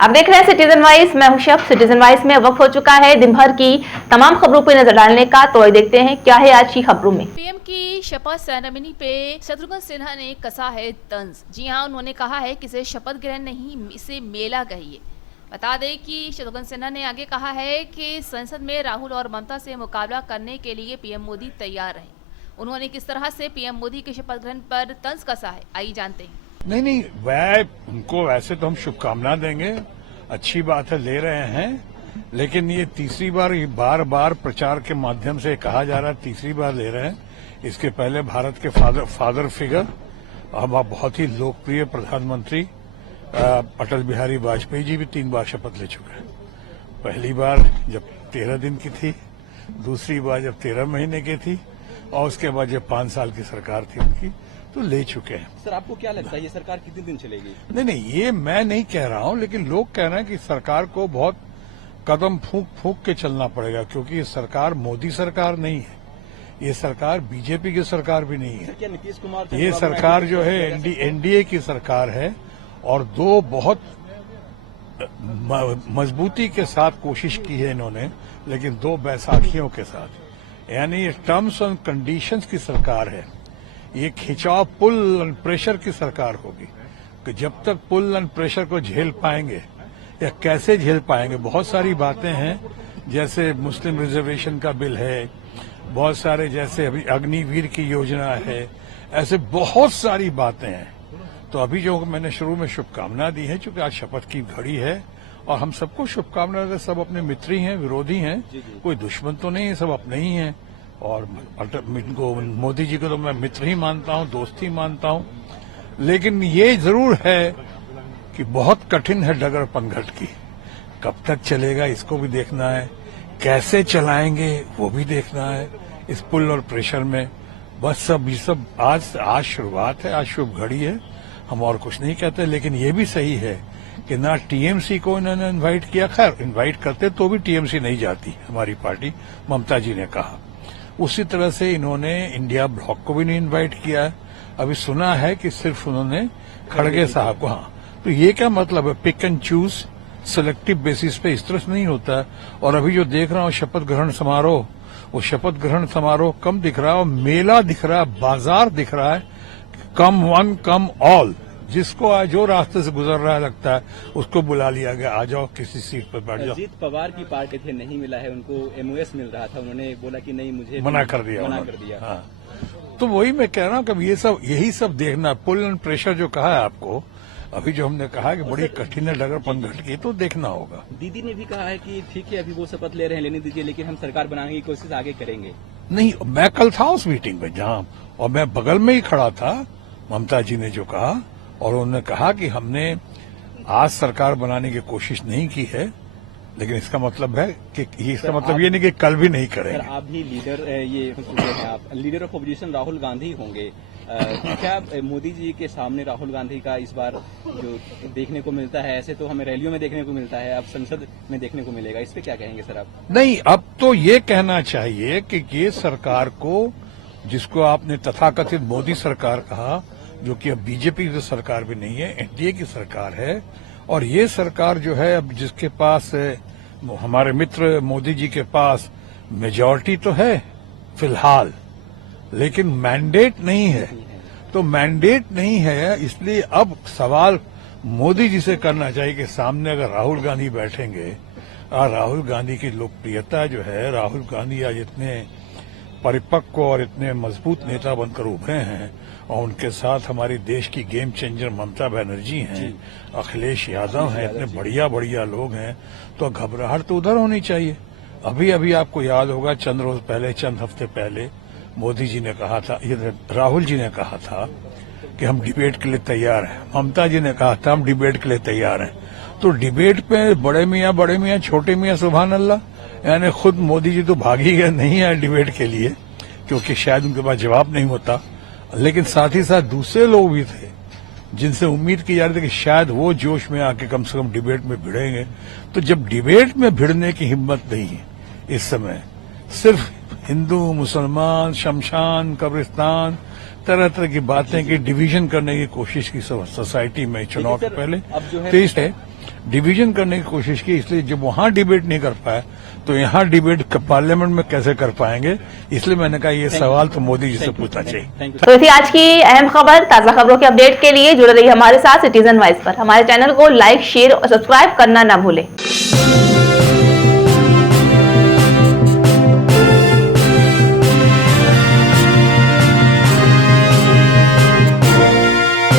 आप देख रहे हैं सिटीजन वाइज। मैं हूं शब। सिटीजन वाइज में वक्त हो चुका है दिन भर की तमाम खबरों पर नजर डालने का, तो आइए देखते हैं क्या है आज की खबरों में। पीएम की शपथ सेरेमनी पे शत्रुघ्न सिन्हा ने कसा है तंज। जी हां, उन्होंने कहा है कि इसे शपथ ग्रहण नहीं, इसे मेला कहिए। बता दें कि शत्रुघ्न सिन्हा ने आगे कहा है कि संसद में राहुल और ममता से मुकाबला करने के लिए पीएम मोदी तैयार हैं। उन्होंने किस तरह से पीएम मोदी के शपथ ग्रहण पर तंज कसा है, आइए जानते हैं। नहीं, वह उनको वैसे तो हम शुभकामना देंगे, अच्छी बात है, ले रहे हैं, लेकिन ये तीसरी बार, ये बार बार प्रचार के माध्यम से कहा जा रहा है, तीसरी बार ले रहे हैं। इसके पहले भारत के फादर फिगर, हम बहुत ही लोकप्रिय प्रधानमंत्री अटल बिहारी वाजपेयी जी भी 3 बार शपथ ले चुके हैं। पहली बार जब 13 दिन की थी, दूसरी बार जब 13 महीने की थी, और उसके बाद जब 5 साल की सरकार थी उनकी, तो ले चुके हैं। सर, आपको क्या लगता है ये सरकार कितने दिन चलेगी? नहीं, ये मैं नहीं कह रहा हूं, लेकिन लोग कह रहे हैं कि सरकार को बहुत कदम फूंक फूंक के चलना पड़ेगा, क्योंकि ये सरकार मोदी सरकार नहीं है, ये सरकार बीजेपी की सरकार भी नहीं है। क्या नीतीश कुमार, ये सरकार जो है एनडीए की सरकार है, और 2 बहुत मजबूती के साथ कोशिश की है इन्होंने, लेकिन 2 बैसाखियों के साथ, यानी ये टर्म्स एंड कंडीशंस की सरकार है। ये खिंचाव, पुल एंड प्रेशर की सरकार होगी कि जब तक पुल एंड प्रेशर को झेल पाएंगे या कैसे झेल पाएंगे। बहुत सारी बातें हैं, जैसे मुस्लिम रिजर्वेशन का बिल है, बहुत सारे, जैसे अभी अग्निवीर की योजना है, ऐसे बहुत सारी बातें हैं। तो अभी जो मैंने शुरू में शुभकामना दी है, चूंकि आज शपथ की घड़ी है और हम सबको शुभकामना देते, सब अपने मित्र ही हैं, विरोधी हैं, कोई दुश्मन तो नहीं है, सब अपने ही हैं। और मोदी जी को तो मैं मित्र ही मानता हूं, दोस्त ही मानता हूं, लेकिन ये जरूर है कि बहुत कठिन है डगर पनघट की। कब तक चलेगा इसको भी देखना है, कैसे चलाएंगे वो भी देखना है इस पुल और प्रेशर में। बस ये सब आज शुरुआत है, आज शुभ घड़ी है, हम और कुछ नहीं कहते। लेकिन ये भी सही है कि ना टीएमसी को इन्होंने इन्वाइट किया, खैर इन्वाइट करते तो भी टीएमसी नहीं जाती हमारी पार्टी, ममता जी ने कहा। उसी तरह से इन्होंने इंडिया ब्लॉक को भी नहीं इन्वाइट किया है। अभी सुना है कि सिर्फ उन्होंने खड़गे साहब को। हाँ, तो ये क्या मतलब है? Pick and choose, selective basis पे इस तरह से नहीं होता है। और अभी जो देख रहा हूँ शपथ ग्रहण समारोह, वो शपथ ग्रहण समारोह कम दिख रहा है, और मेला दिख रहा है, बाजार दिख रहा है। कम वन कम ऑल, जिसको जो रास्ते से गुजर रहा है लगता है उसको बुला लिया गया, आ जाओ किसी सीट पर बैठ जाओ। अजीत पवार की पार्टी थे, नहीं मिला है उनको, एमओएस मिल रहा था, उन्होंने बोला कि नहीं, मुझे मना कर दिया। हाँ, तो वही मैं कह रहा हूँ कि यही सब देखना, पुल एंड प्रेशर जो कहा है आपको, अभी जो हमने कहा कि बड़ी कठिन है डगर पनघट की, तो देखना होगा। दीदी ने भी कहा है कि ठीक है, अभी वो शपथ ले रहे हैं, लेने दीजिए, लेकिन हम सरकार बनाने की कोशिश आगे करेंगे। नहीं, मैं कल था उस मीटिंग में जहां, और मैं बगल में ही खड़ा था। ममता जी ने जो कहा, और उन्होंने कहा कि हमने आज सरकार बनाने की कोशिश नहीं की है, लेकिन इसका मतलब है कि इसका मतलब ये नहीं कि कल भी नहीं करेंगे। सर, आप भी लीडर, ये हैं, आप leader of opposition Rahul Gandhi होंगे। क्या मोदी जी के सामने राहुल गांधी का इस बार जो देखने को मिलता है, ऐसे तो हमें रैलियों में देखने को मिलता है, अब संसद में देखने को मिलेगा, इस पे क्या कहेंगे सर आप? नहीं, अब तो ये कहना चाहिए कि ये सरकार को, जिसको आपने तथाकथित मोदी सरकार कहा, जो कि अब बीजेपी की सरकार भी नहीं है, एनडीए की सरकार है, और ये सरकार जो है अब जिसके पास, हमारे मित्र मोदी जी के पास मेजॉरिटी तो है फिलहाल, लेकिन मैंडेट नहीं है। तो मैंडेट नहीं है, इसलिए अब सवाल मोदी जी से करना चाहिए कि सामने अगर राहुल गांधी बैठेंगे, और राहुल गांधी की लोकप्रियता जो है, राहुल गांधी आज इतने परिपक्व और इतने मजबूत नेता बनकर उभरे हैं, और उनके साथ हमारी देश की गेम चेंजर ममता बनर्जी हैं, अखिलेश यादव हैं, इतने बढ़िया लोग हैं, तो घबराहट तो उधर होनी चाहिए। अभी आपको याद होगा, चंद हफ्ते पहले मोदी जी ने कहा था, राहुल जी ने कहा था कि हम डिबेट के लिए तैयार हैं, ममता जी ने कहा था हम डिबेट के लिए तैयार हैं। तो डिबेट पे बड़े मियाँ छोटे मियाँ सुभान अल्लाह, यानी खुद मोदी जी तो भाग ही गए, नहीं आए डिबेट के लिए, क्योंकि शायद उनके पास जवाब नहीं होता। लेकिन साथ ही साथ दूसरे लोग भी थे जिनसे उम्मीद की जा रही थी कि शायद वो जोश में आके कम से कम डिबेट में भिड़ेंगे। तो जब डिबेट में भिड़ने की हिम्मत नहीं है इस समय, सिर्फ हिंदू मुसलमान, शमशान, कब्रिस्तान, तरह तरह की बातें की डिवीजन करने की कोशिश की सोसाइटी में चुनाव के पहले, तो इसलिए डिवीजन करने की कोशिश की, इसलिए जब वहां डिबेट नहीं कर पाए तो यहाँ डिबेट पार्लियामेंट में कैसे कर पाएंगे, इसलिए मैंने कहा ये सवाल तो मोदी जी से पूछना चाहिए। Thank you. तो ये थी आज की अहम खबर। ताजा खबरों के अपडेट के लिए जुड़े रहिए हमारे साथ सिटीजन वॉइस पर। हमारे चैनल को लाइक, शेयर और सब्सक्राइब करना ना भूलें।